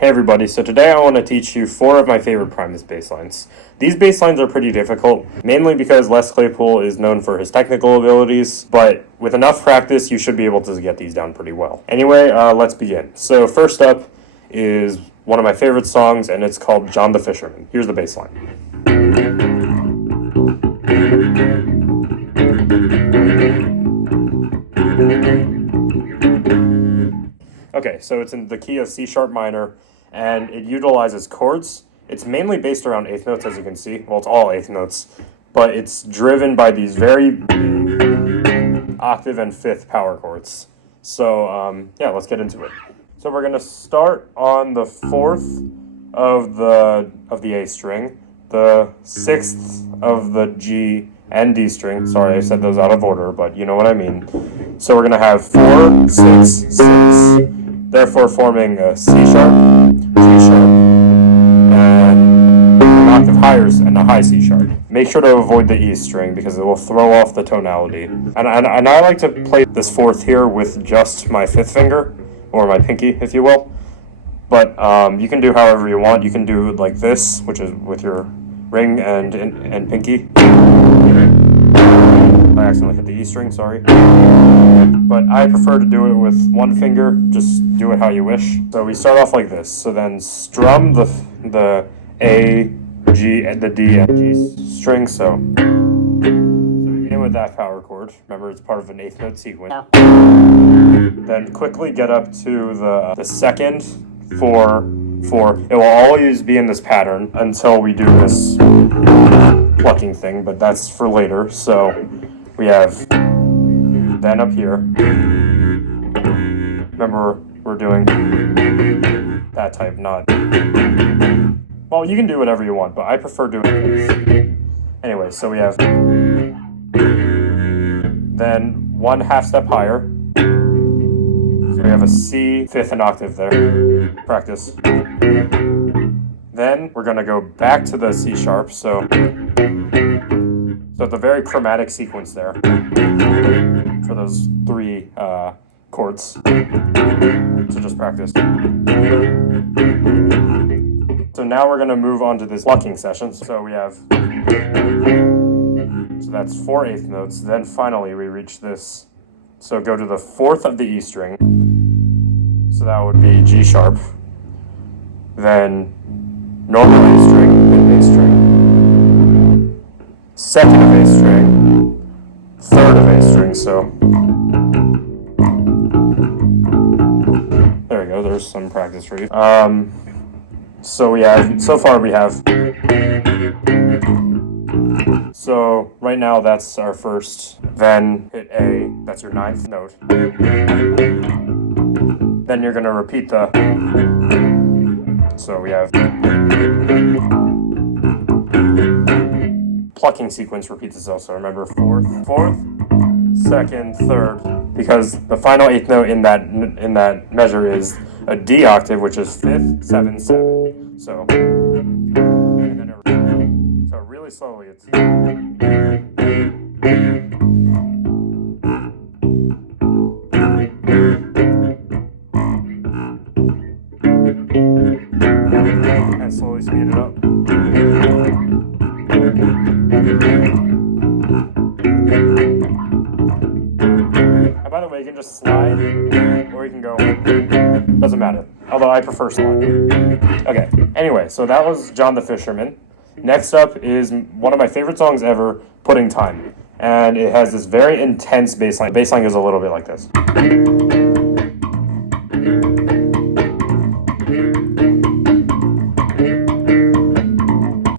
Hey everybody, so today I want to teach you 4 of my favorite Primus basslines. These basslines are pretty difficult, mainly because Les Claypool is known for his technical abilities, but with enough practice you should be able to get these down pretty well. Anyway, let's begin. So first up is one of my favorite songs, and it's called John the Fisherman. Here's the bassline. Okay, so it's in the key of C sharp minor, and it utilizes chords. It's mainly based around eighth notes, as you can see. Well, it's all eighth notes, but it's driven by these very big octave and fifth power chords. So, yeah, let's get into it. So we're gonna start on the 4th of the A string, the 6th of the G and D string. Sorry, I said those out of order, but you know what I mean. So we're gonna have 4, 6, 6. Therefore forming a C sharp, G sharp, and an octave higher and a high C sharp. Make sure to avoid the E string because it will throw off the tonality. And I like to play this 4th here with just my 5th finger, or my pinky, if you will. But you can do however you want. You can do it like this, which is with your ring and pinky. I accidentally hit the E string, sorry. But I prefer to do it with one finger, just do it how you wish. So we start off like this. So then strum the A, G, and the D and G string. So we begin with that power chord. Remember, it's part of an 8th note sequence. Then quickly get up to the 2nd, 4, 4. It will always be in this pattern until we do this plucking thing, but that's for later. So we have then up here. Remember, we're doing that type, not... Well, you can do whatever you want, but I prefer doing this. Anyway, so we have then 1 half step higher. So we have a C, 5th and octave there. Practice. Then we're gonna go back to the C sharp, so it's a very chromatic sequence there for those 3 chords. So just practice. So now we're gonna move on to this plucking session. So we have, so that's 4 eighth notes. Then finally we reach this. So go to the 4th of the E string. So that would be G sharp. Then normal A string, then A string. 2nd of A string, 3rd of A string, so there we go, there's some practice for you. So we have, so far we have, so right now that's our first, then hit A, that's your 9th note. Then you're gonna repeat the, so we have, plucking sequence repeats itself, so remember 4th, 2nd, 3rd, because the final 8th note in that measure is a D octave, which is 5th, 7th, 7th. So, and then so really slowly it's. And slowly speed it up. And by the way, you can just slide, or you can go, doesn't matter. Although I prefer slide. Okay, anyway, so that was John the Fisherman. Next up is one of my favorite songs ever, Pudding Time. And it has this very intense bass line. Bass line goes a little bit like this.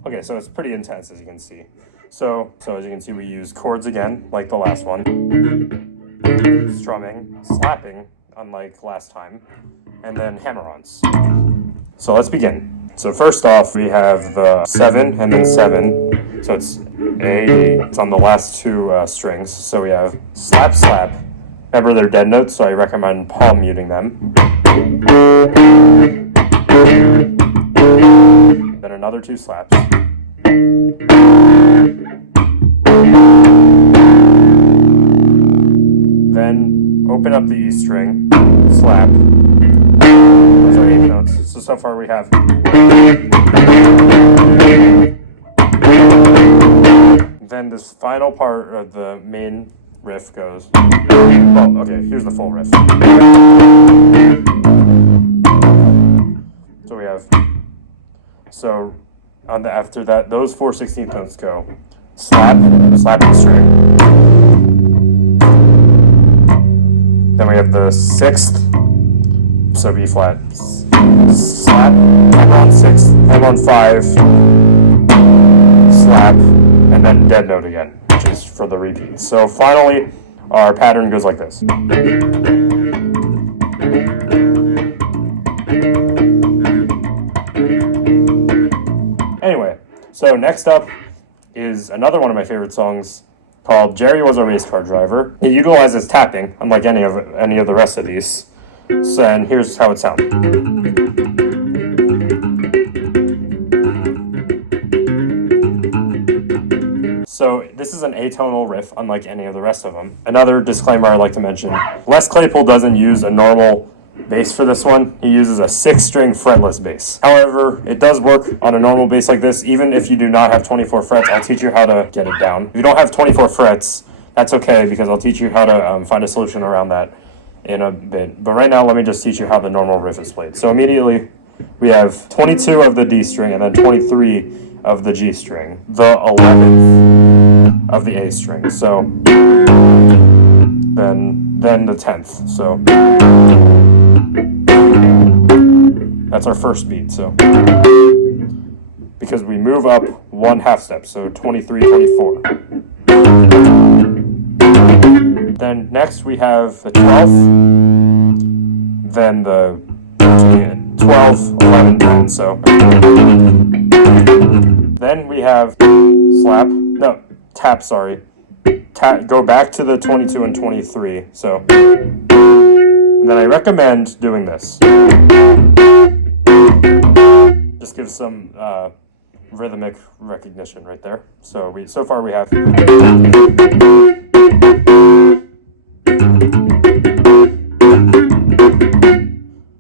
Okay, so it's pretty intense, as you can see. So as you can see, we use chords again, like the last one. Strumming, slapping, unlike last time, and then hammer-ons. So let's begin. So first off, we have the 7 and then 7. So it's A, it's on the last 2 strings. So we have slap, slap. Remember, they're dead notes, so I recommend palm muting them. Then another 2 slaps. Then open up the E string, slap. Those are 8 notes. So so far we have. Then this final part of the main riff goes. Well, okay, here's the full riff. So we have. So on the after that, those 4/16 notes go slap, slap the string. Then we have the 6th, so B flat, slap, hammer on 6, hammer on 5, slap, and then dead note again, which is for the repeat. So finally, our pattern goes like this. Anyway, so next up is another one of my favorite songs called Jerry Was a Race Car Driver. It utilizes tapping, unlike any of the rest of these. So, and here's how it sounds. So this is an atonal riff, unlike any of the rest of them. Another disclaimer I'd like to mention, Les Claypool doesn't use a normal bass for this one. He uses a 6-string fretless bass. However, it does work on a normal bass like this. Even if you do not have 24 frets, I'll teach you how to get it down. If you don't have 24 frets, that's okay, because I'll teach you how to find a solution around that in a bit. But right now, let me just teach you how the normal riff is played. So immediately, we have 22 of the D string and then 23 of the G string, the 11th of the A string. So then the 10th. So that's our first beat. So because we move up 1 half step, so 23, 24. Then next we have the 12th, then the 12, 11, 10. So then we have tap, sorry. Go back to the 22 and 23. So and then I recommend doing this. Just give some rhythmic recognition right there. So far we have.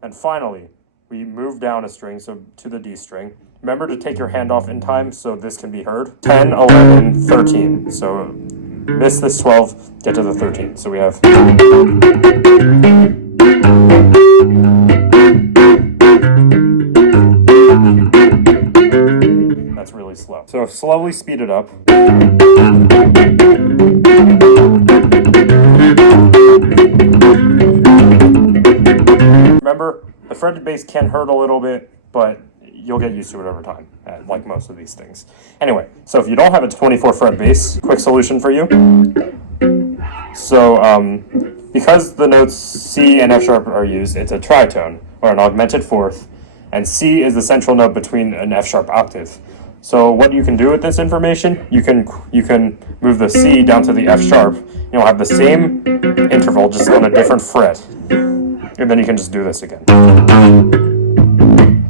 And finally, we move down a string, so to the D string. Remember to take your hand off in time so this can be heard. 10, 11, 13. So miss this 12, get to the 13. So we have. That's really slow. So slowly speed it up. Remember, the fretted bass can hurt a little bit, but you'll get used to it over time, like most of these things. Anyway, so if you don't have a 24 fret bass, quick solution for you. So because the notes C and F sharp are used, it's a tritone, or an augmented fourth, and C is the central note between an F sharp octave. So what you can do with this information, you can move the C down to the F sharp. You'll have the same interval, just on a different fret. And then you can just do this again.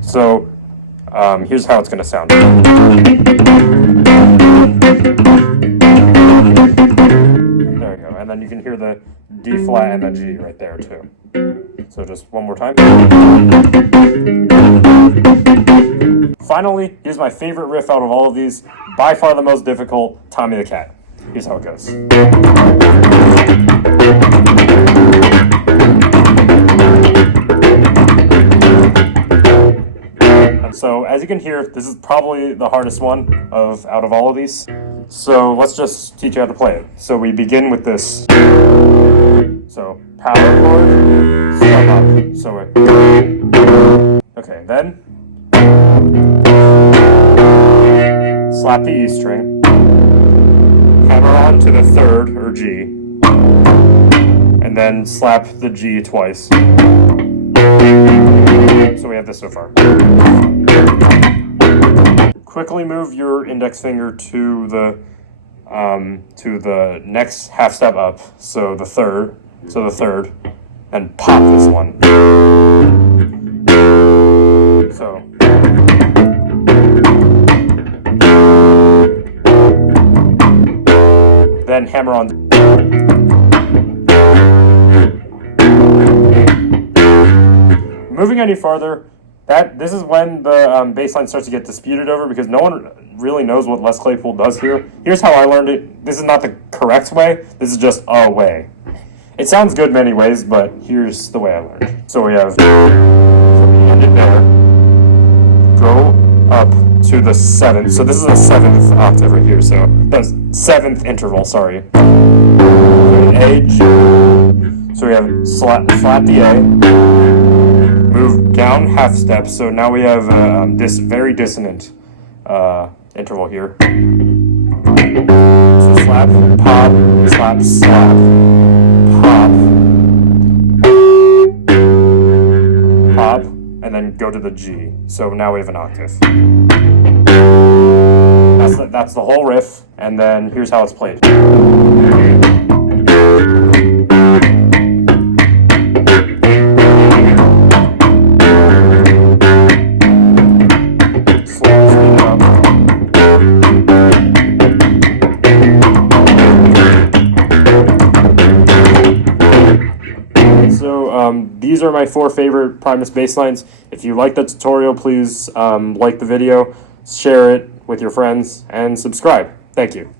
So here's how it's going to sound. There you go. And then you can hear the D flat and the G right there too. So just one more time. Finally, here's my favorite riff out of all of these. By far the most difficult, Tommy the Cat. Here's how it goes. So as you can hear, this is probably the hardest one out of all of these. So let's just teach you how to play it. So we begin with this. So power chord, strum up. So okay, then slap the E string, hammer on to the 3rd or G, and then slap the G twice. So we have this so far. Quickly move your index finger to the next half step up, so the 3rd, and pop this one. So then hammer on. Moving any farther, This is when the bass line starts to get disputed over, because no one really knows what Les Claypool does here. Here's how I learned it. This is not the correct way. This is just a way. It sounds good many ways, but here's the way I learned. So we have, so we end it there, go up to the 7th. So this is a 7th octave right here. So the 7th interval, sorry. A, G. So we have flat the A, move down half step. So now we have this very dissonant interval here. So slap, pop, slap, slap, pop, pop, and then go to the G. So now we have an octave. That's the whole riff, and then here's how it's played. These are my 4 favorite Primus bass lines. If you like the tutorial, please like the video, share it with your friends, and subscribe. Thank you.